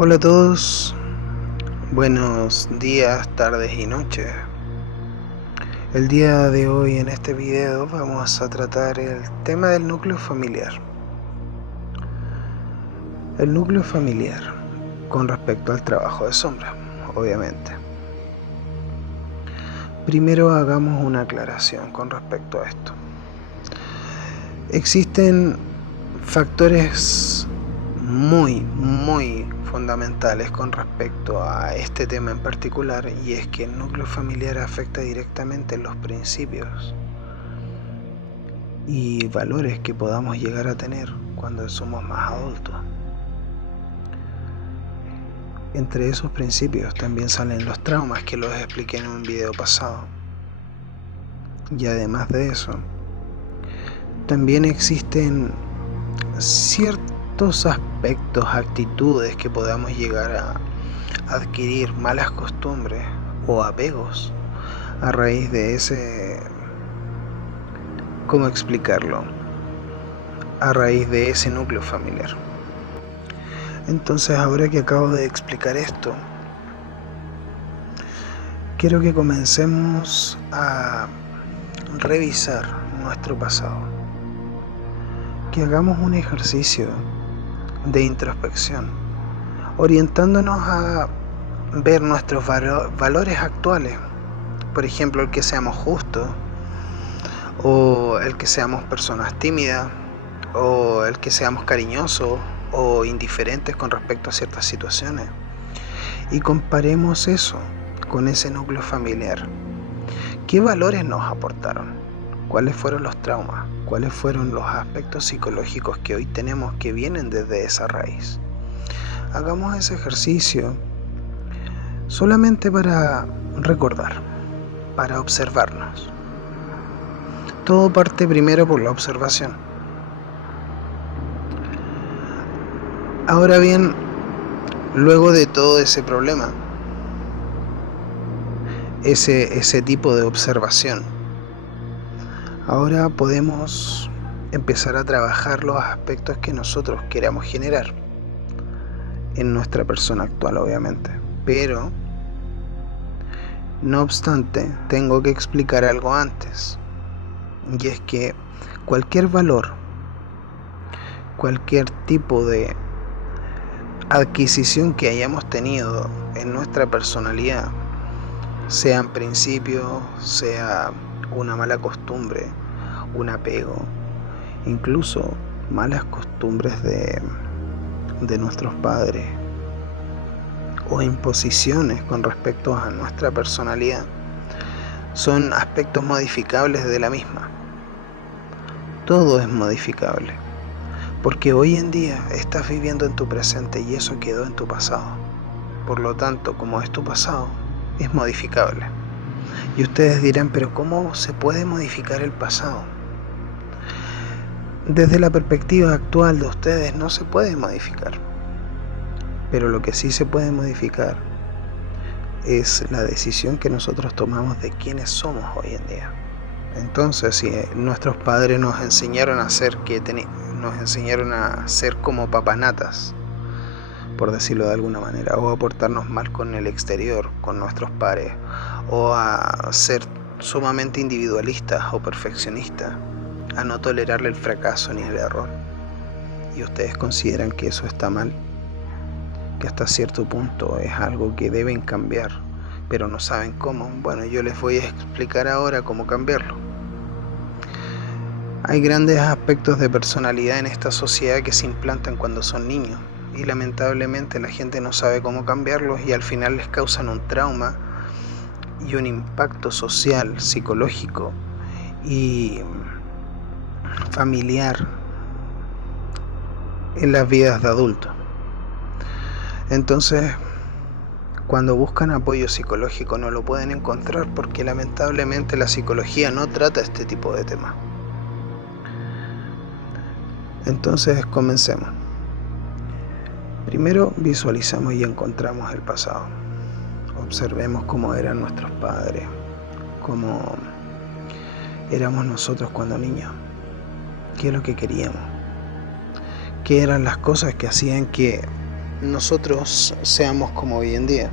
Hola a todos, buenos días, tardes y noches. El día de hoy en este video vamos a tratar el tema del núcleo familiar. El núcleo familiar con respecto al trabajo de sombra, obviamente. Primero hagamos una aclaración con respecto a esto. Existen factores muy fundamentales con respecto a este tema en particular, y es que el núcleo familiar afecta directamente los principios y valores que podamos llegar a tener cuando somos más adultos. Entre esos principios también salen los traumas, que los expliqué en un video pasado. Y además de eso, también existen ciertos aspectos, actitudes que podamos llegar a adquirir, malas costumbres o apegos a raíz de ese, ¿cómo explicarlo? A raíz de ese núcleo familiar. Entonces, ahora que acabo de explicar esto, quiero que comencemos a revisar nuestro pasado, que hagamos un ejercicio de introspección, orientándonos a ver nuestros valores actuales. Por ejemplo, el que seamos justos, o el que seamos personas tímidas, o el que seamos cariñosos o indiferentes con respecto a ciertas situaciones, y comparemos eso con ese núcleo familiar. ¿Qué valores nos aportaron? ¿Cuáles fueron los traumas? ¿Cuáles fueron los aspectos psicológicos que hoy tenemos que vienen desde esa raíz? Hagamos ese ejercicio solamente para recordar, para observarnos. Todo parte primero por la observación. Ahora bien, luego de todo ese problema, ese tipo de observación, ahora podemos empezar a trabajar los aspectos que nosotros queramos generar en nuestra persona actual, obviamente. Pero, no obstante, tengo que explicar algo antes, y es que cualquier valor, cualquier tipo de adquisición que hayamos tenido en nuestra personalidad, sean principios, sea una mala costumbre, un apego, incluso malas costumbres de nuestros padres o imposiciones con respecto a nuestra personalidad, son aspectos modificables de la misma. Todo es modificable, porque hoy en día estás viviendo en tu presente y eso quedó en tu pasado. Por lo tanto, como es tu pasado, es modificable. Y ustedes dirán, pero ¿cómo se puede modificar el pasado? Desde la perspectiva actual de ustedes no se puede modificar. Pero lo que sí se puede modificar es la decisión que nosotros tomamos de quiénes somos hoy en día. Entonces, si nuestros padres nos enseñaron a ser como papanatas, por decirlo de alguna manera, o a portarnos mal con el exterior, con nuestros pares, o a ser sumamente individualistas o perfeccionistas, a no tolerarle el fracaso ni el error, y ustedes consideran que eso está mal, que hasta cierto punto es algo que deben cambiar, pero no saben cómo, bueno, yo les voy a explicar ahora cómo cambiarlo. Hay grandes aspectos de personalidad en esta sociedad que se implantan cuando son niños, y lamentablemente la gente no sabe cómo cambiarlos, y al final les causan un trauma y un impacto social, psicológico y familiar en las vidas de adultos. Entonces, cuando buscan apoyo psicológico no lo pueden encontrar, porque lamentablemente la psicología no trata este tipo de temas. Entonces, comencemos. Primero visualizamos y encontramos el pasado. Observemos cómo eran nuestros padres, cómo éramos nosotros cuando niños, qué es lo que queríamos, qué eran las cosas que hacían que nosotros seamos como hoy en día.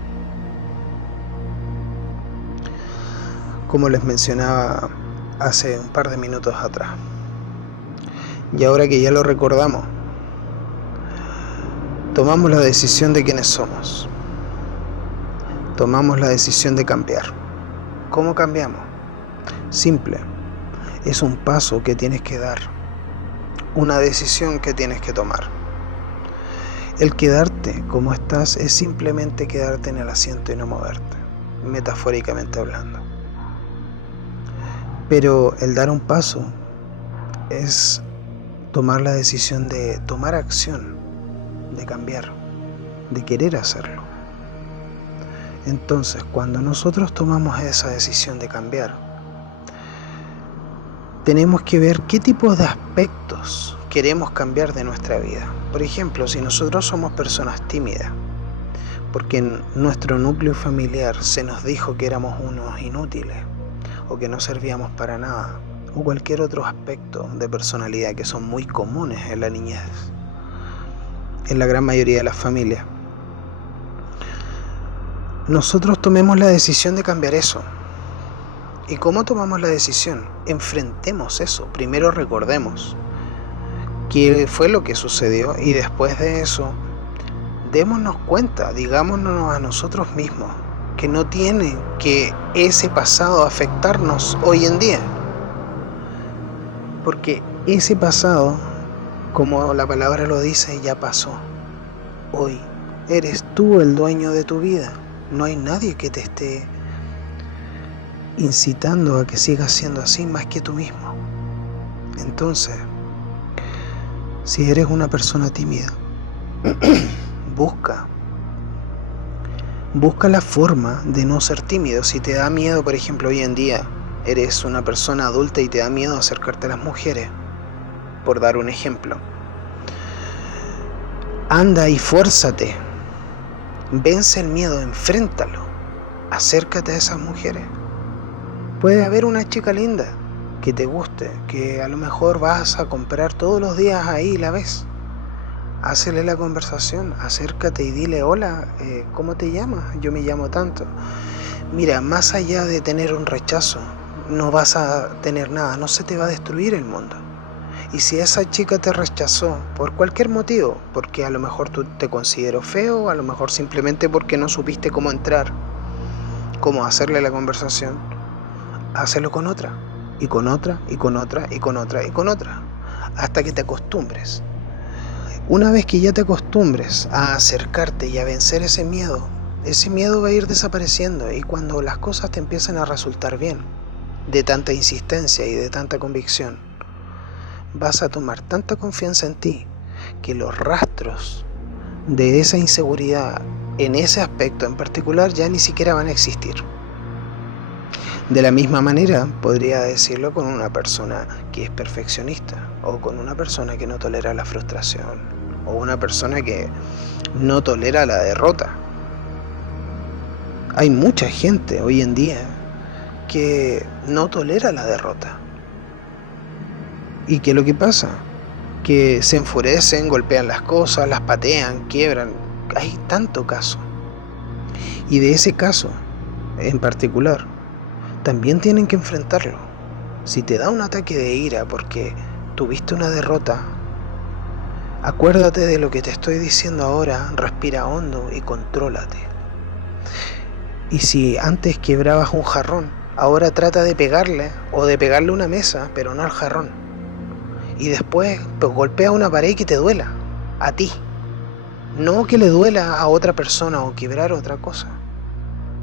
Como les mencionaba hace un par de minutos atrás. Y ahora que ya lo recordamos, tomamos la decisión de quiénes somos. Tomamos la decisión de cambiar. ¿Cómo cambiamos? Simple. Es un paso que tienes que dar. Una decisión que tienes que tomar. El quedarte como estás es simplemente quedarte en el asiento y no moverte, metafóricamente hablando. Pero el dar un paso es tomar la decisión de tomar acción, de cambiar, de querer hacerlo. Entonces, cuando nosotros tomamos esa decisión de cambiar, tenemos que ver qué tipo de aspectos queremos cambiar de nuestra vida. Por ejemplo, si nosotros somos personas tímidas, porque en nuestro núcleo familiar se nos dijo que éramos unos inútiles, o que no servíamos para nada, o cualquier otro aspecto de personalidad que son muy comunes en la niñez, en la gran mayoría de las familias. Nosotros tomemos la decisión de cambiar eso. ¿Y cómo tomamos la decisión? Enfrentemos eso. Primero recordemos qué fue lo que sucedió y después de eso, démonos cuenta, digámonos a nosotros mismos que no tiene que ese pasado afectarnos hoy en día. Porque ese pasado, como la palabra lo dice, ya pasó. Hoy eres tú el dueño de tu vida. No hay nadie que te esté incitando a que sigas siendo así más que tú mismo. Entonces, si eres una persona tímida, busca la forma de no ser tímido. Si te da miedo, por ejemplo, hoy en día eres una persona adulta y te da miedo acercarte a las mujeres, por dar un ejemplo, anda y fuérzate, vence el miedo, enfréntalo, acércate a esas mujeres. Puede haber una chica linda que te guste, que a lo mejor vas a comprar todos los días ahí y la ves. Hácele la conversación, acércate y dile: hola, ¿cómo te llamas? Yo me llamo tanto. Mira, más allá de tener un rechazo, no vas a tener nada, no se te va a destruir el mundo. Y si esa chica te rechazó por cualquier motivo, porque a lo mejor tú te considero feo, a lo mejor simplemente porque no supiste cómo entrar, cómo hacerle la conversación, hácelo con otra, y con otra, y con otra, y con otra, y con otra, hasta que te acostumbres. Una vez que ya te acostumbres a acercarte y a vencer ese miedo va a ir desapareciendo, y cuando las cosas te empiezan a resultar bien, de tanta insistencia y de tanta convicción, vas a tomar tanta confianza en ti que los rastros de esa inseguridad en ese aspecto en particular ya ni siquiera van a existir. De la misma manera podría decirlo con una persona que es perfeccionista, o con una persona que no tolera la frustración, o una persona que no tolera la derrota. Hay mucha gente hoy en día que no tolera la derrota. ¿Y qué es lo que pasa? Que se enfurecen, golpean las cosas, las patean, quiebran. Hay tanto caso. Y de ese caso en particular, también tienen que enfrentarlo. Si te da un ataque de ira porque tuviste una derrota, acuérdate de lo que te estoy diciendo ahora, respira hondo y contrólate. Y si antes quebrabas un jarrón, ahora trata de pegarle, o de pegarle una mesa, pero no al jarrón. Y después pues, golpea una pared que te duela, a ti. No que le duela a otra persona o quebrar otra cosa.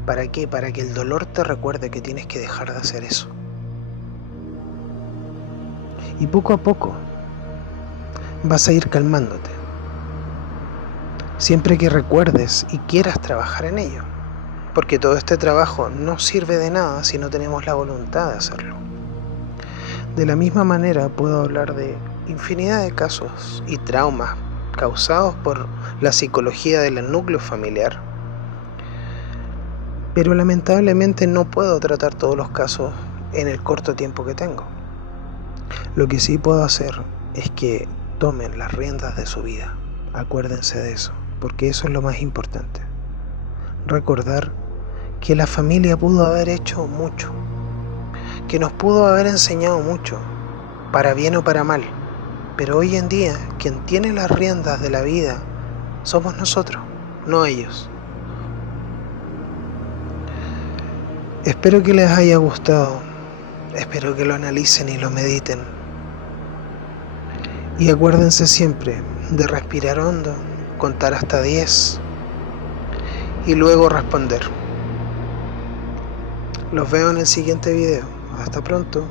¿Para qué? Para que el dolor te recuerde que tienes que dejar de hacer eso. Y poco a poco vas a ir calmándote. Siempre que recuerdes y quieras trabajar en ello. Porque todo este trabajo no sirve de nada si no tenemos la voluntad de hacerlo. De la misma manera puedo hablar de infinidad de casos y traumas causados por la psicología del núcleo familiar. Pero lamentablemente no puedo tratar todos los casos en el corto tiempo que tengo. Lo que sí puedo hacer es que tomen las riendas de su vida. Acuérdense de eso, porque eso es lo más importante. Recordar que la familia pudo haber hecho mucho, que nos pudo haber enseñado mucho, para bien o para mal, pero hoy en día quien tiene las riendas de la vida somos nosotros, no ellos. Espero que les haya gustado, espero que lo analicen y lo mediten. Y acuérdense siempre de respirar hondo, contar hasta 10 y luego responder. Los veo en el siguiente video. Hasta pronto.